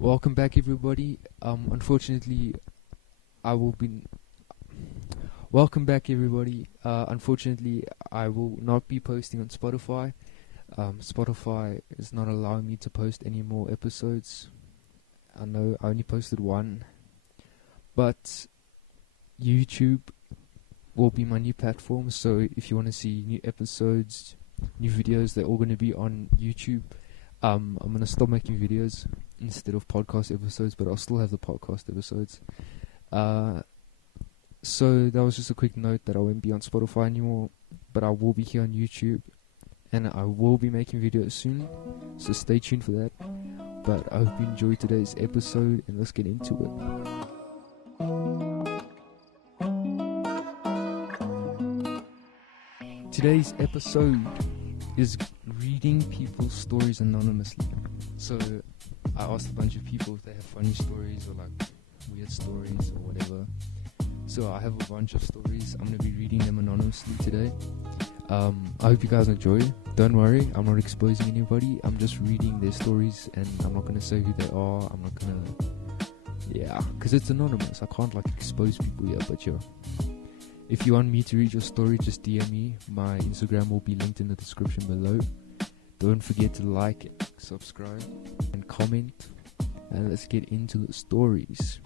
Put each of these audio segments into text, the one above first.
Welcome back, everybody. Unfortunately, I will be. Welcome back, everybody. Unfortunately, I will not be posting on Spotify. Spotify is not allowing me to post any more episodes. I know I only posted one, but YouTube will be my new platform. So if you want to see new episodes, new videos, they're all going to be on YouTube. I'm going to stop making videos instead of podcast episodes, but I'll still have the podcast episodes. So that was just a quick note that I won't be on Spotify anymore, but I will be here on YouTube, and I will be making videos soon, so stay tuned for that. But I hope you enjoyed today's episode, and let's get into it. Today's episode is reading people's stories anonymously. So I asked a bunch of people if they have funny stories or like weird stories or whatever. So I have a bunch of stories. I'm going to be reading them anonymously today. I hope you guys enjoy. Don't worry, I'm not exposing anybody. I'm just reading their stories, and I'm not going to say who they are. I'm not going to... Yeah, because it's anonymous. I can't like expose people here, but yeah. If you want me to read your story, just DM me. My Instagram will be linked in the description below. Don't forget to like, subscribe, and comment. And let's get into the stories.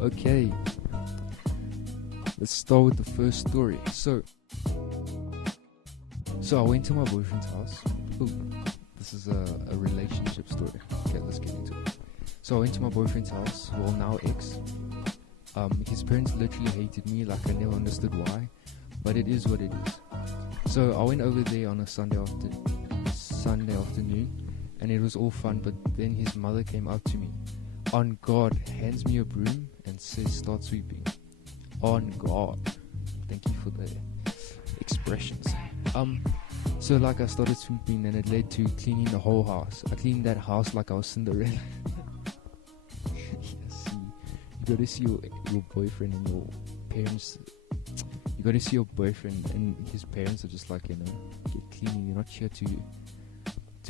Okay. Let's start with the first story. So I went to my boyfriend's house. Ooh, this is a relationship story. Okay, let's get into it. So I went to my boyfriend's house. Well, now ex. His parents literally hated me, like I never understood why, but it is what it is. So I went over there on a Sunday afternoon, and it was all fun, but then his mother came up to me, on God, hands me a broom and says start sweeping. On God. Thank you for the expressions. So like I started sweeping, and it led to cleaning the whole house. I cleaned that house like I was Cinderella. You gotta see your boyfriend and your parents. You gotta see your boyfriend and his parents are just like, you know, get cleaning. You're not here to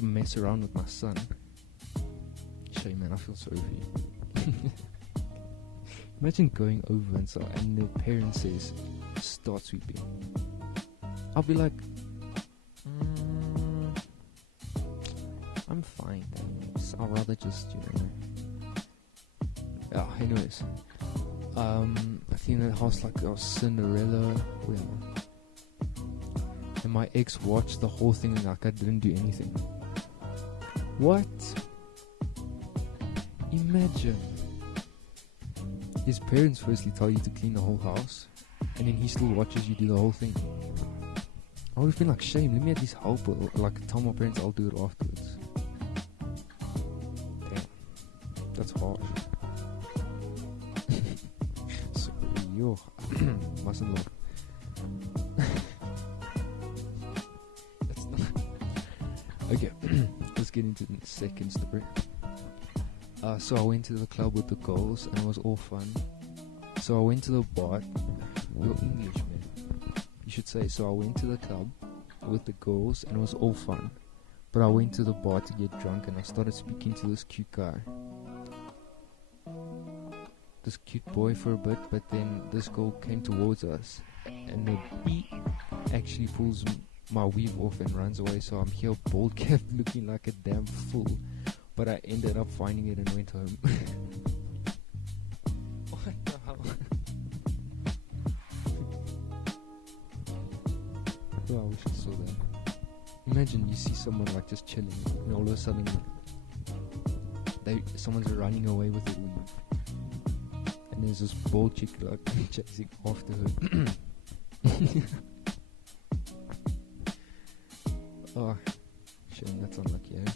mess around with my son. Shame, man, I feel sorry for you. Imagine going over and the parent says, start sweeping. I'll be like, I'm fine. I'll rather just, you know. Yeah, anyways. I cleaned that house like I was Cinderella. Well, and my ex watched the whole thing like I didn't do anything. What? Imagine. His parents firstly tell you to clean the whole house, and then he still watches you do the whole thing. I would have been like, shame, let me at least help, or like tell my parents I'll do it afterwards. Damn, that's harsh. Sorry, yo, mustn't laugh. That's not... Okay, let's get into the second story. So I went to the club with the girls, and it was all fun. So I went to the bar. You're English, man. You should say. So I went to the club with the girls, and it was all fun. But I went to the bar to get drunk, and I started speaking to this cute guy. This cute boy for a bit, but then this girl came towards us, and the beat actually pulls my weave off and runs away. So I'm here bald cap looking like a damn fool. But I ended up finding it and went home. What the hell? Oh, I wish I saw that. Imagine you see someone like just chilling, and all of a sudden someone's running away with a weave. And there's this bald chick like chasing after her. Oh, shame, that's unlucky, eh?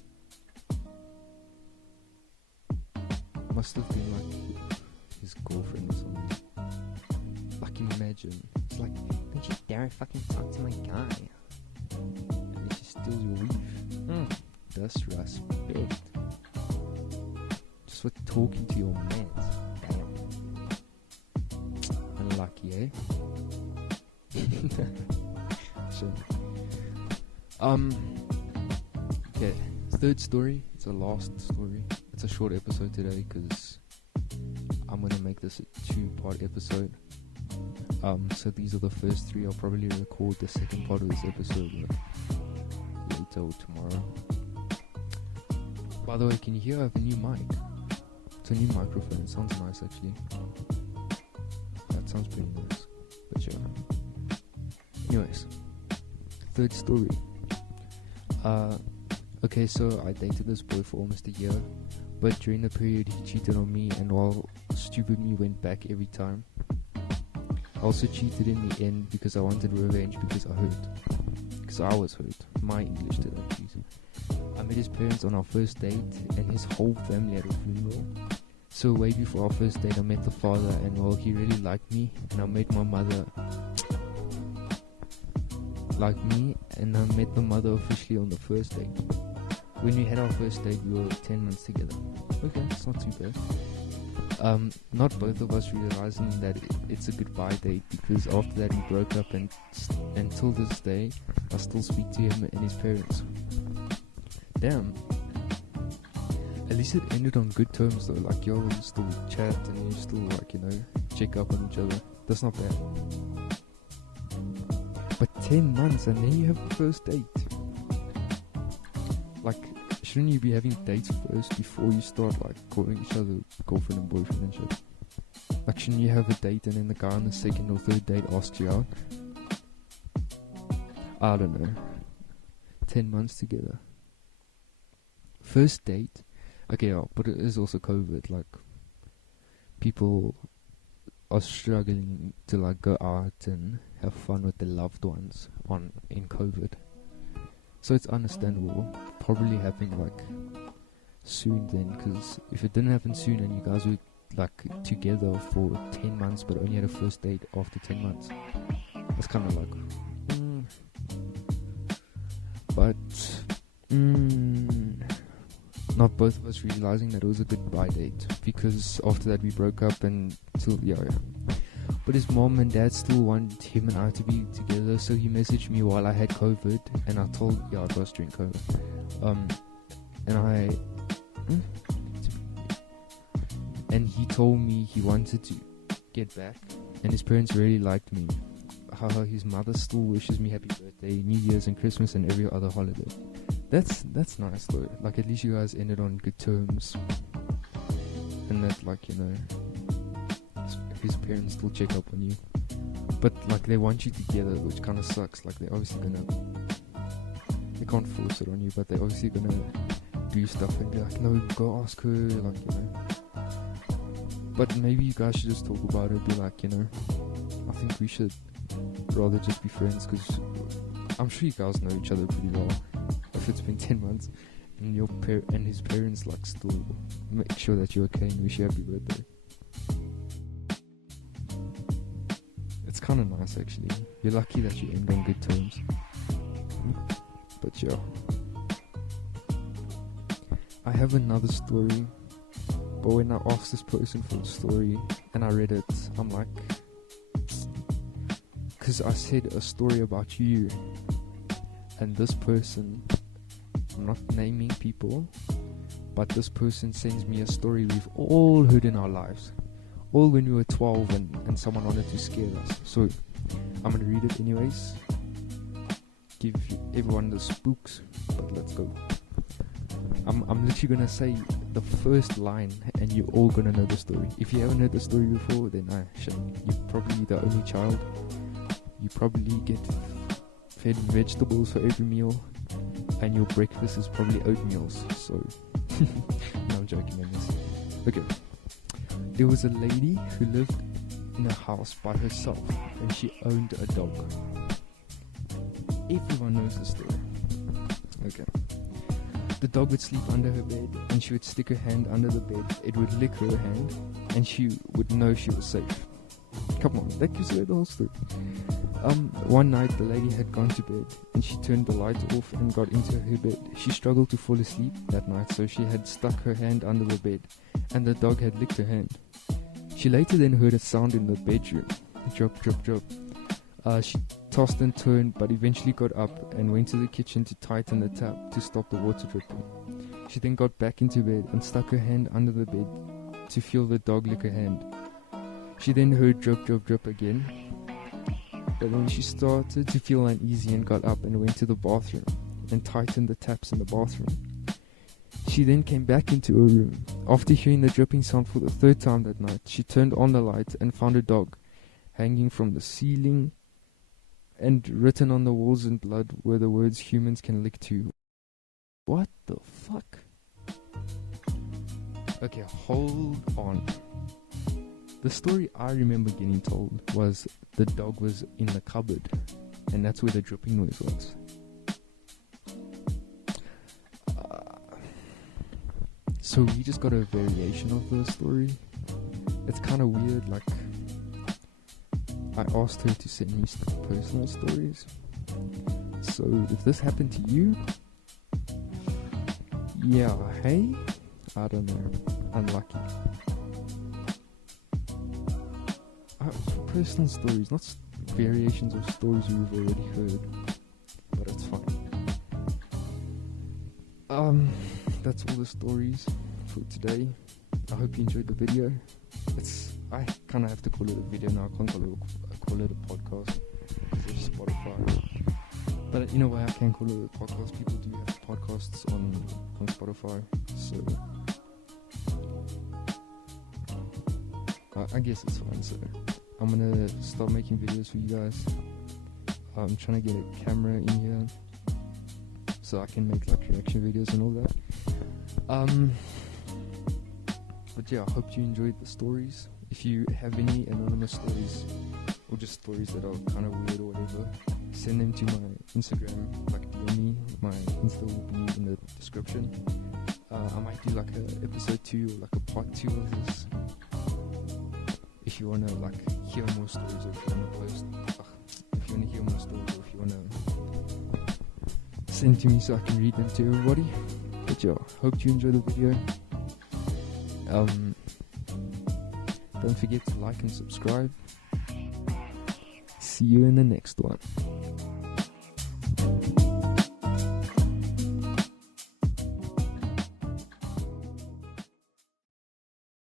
Must have been like his girlfriend or something. Like, imagine. It's like, don't you dare fucking talk to my guy. And then she steals your weave. Disrespect. Just for talking to your man. Damn. Unlucky, eh? So, okay. third story, it's a last story. It's a short episode today because I'm going to make this a 2-part episode. So these are the first 3. I'll probably record the second part of this episode later or tomorrow. By the way, can you hear I have a new mic? It's a new microphone. It sounds nice actually. That sounds pretty nice. But yeah. Anyways, third story. Okay, so I dated this boy for almost a year, but during the period he cheated on me, and while stupid me went back every time. I also cheated in the end because I wanted revenge because I was hurt. My English today, please. I met his parents on our first date, and his whole family at a funeral. So way before our first date I met the father, and well, he really liked me, and I met my mother like me, and I met the mother officially on the first date. When we had our first date, we were 10 months together. Okay, it's not too bad. Not both of us realizing that it's a goodbye date, because after that we broke up, and until this day I still speak to him and his parents. Damn. At least it ended on good terms though. Like, y'all still chat and you still, like, you know, check up on each other. That's not bad. But 10 months and then you have the first date. Like, shouldn't you be having dates first before you start, like, calling each other girlfriend and boyfriend and shit? Like, shouldn't you have a date and then the guy on the second or third date asks you out? I don't know. 10 months together. First date? Okay, yeah, but it is also COVID. Like, people are struggling to, like, go out and have fun with their loved ones in COVID. So it's understandable. Probably happen, like, soon then, because if it didn't happen soon and you guys were, like, together for 10 months but only had a first date after 10 months, that's kind of like, but not both of us realizing that it was a goodbye date, because after that we broke up, and till yeah. But his mom and dad still wanted him and I to be together, so he messaged me while I had COVID, and I told, it was during COVID, and he told me he wanted to get back, and his parents really liked me. How his mother still wishes me happy birthday, New Year's and Christmas and every other holiday. That's nice though. Like, at least you guys ended on good terms, and that, like, you know, his parents still check up on you, but like they want you together, which kind of sucks. Like, they're obviously they can't force it on you, but they're obviously gonna do stuff and be like, no, go ask her, like, you know. But maybe you guys should just talk about it, be like, you know, I think we should rather just be friends, because I'm sure you guys know each other pretty well. If it's been 10 months and your and his parents, like, still make sure that you're okay and wish you happy birthday. It's kind of nice actually. You're lucky that you end on good terms. But yeah, I have another story, but when I asked this person for a story and I read it, I'm like, because I said a story about you, and this person, I'm not naming people, but this person sends me a story we've all heard in our lives, all when we were 12 and someone wanted to scare us. So I'm gonna read it anyways, give everyone the spooks, but let's go. I'm literally gonna say the first line and you're all gonna know the story. If you haven't heard the story before, then shame. You're probably the only child. You probably get fed vegetables for every meal, and your breakfast is probably oatmeals. So no, I'm joking on this. Okay. There was a lady who lived in a house by herself, and she owned a dog. Everyone knows the story. Okay. The dog would sleep under her bed, and she would stick her hand under the bed. It would lick her hand, and she would know she was safe. Come on, that gives away the whole story. One night the lady had gone to bed, and she turned the light off and got into her bed. She struggled to fall asleep that night, so she had stuck her hand under the bed, and the dog had licked her hand. She later then heard a sound in the bedroom. Drop, drop, drop. She tossed and turned, but eventually got up and went to the kitchen to tighten the tap to stop the water dripping. She then got back into bed and stuck her hand under the bed to feel the dog lick her hand. She then heard drip, drip, drip again. But then she started to feel uneasy and got up and went to the bathroom and tightened the taps in the bathroom. She then came back into her room. After hearing the dripping sound for the third time that night, she turned on the light and found a dog hanging from the ceiling, and written on the walls in blood were the words humans can lick too. What the fuck? Okay, hold on. The story I remember getting told was the dog was in the cupboard, and that's where the dripping noise was. So we just got a variation of the story. It's kind of weird, like I asked her to send me personal stories. So if this happened to you, yeah, hey, I don't know, unlucky. For personal stories, not variations of stories we've already heard, but it's fine. That's all the stories for today. I hope you enjoyed the video. I kind of have to call it a video now. I can't call it a podcast. It's Spotify. But in a way, I can call it a podcast. People do have podcasts on Spotify. So I guess it's fine. So I'm gonna start making videos for you guys. I'm trying to get a camera in here so I can make like reaction videos and all that. But yeah, I hope you enjoyed the stories. If you have any anonymous stories or just stories that are kind of weird or whatever, send them to my Instagram, like DM me. My Insta will be in the description. I might do like a episode 2 or like a part 2 of this. If you wanna like hear more stories, or if you wanna hear more stories, or if you wanna send to me so I can read them to everybody. But yeah, hope you enjoy the video. Don't forget to like and subscribe. See you in the next one.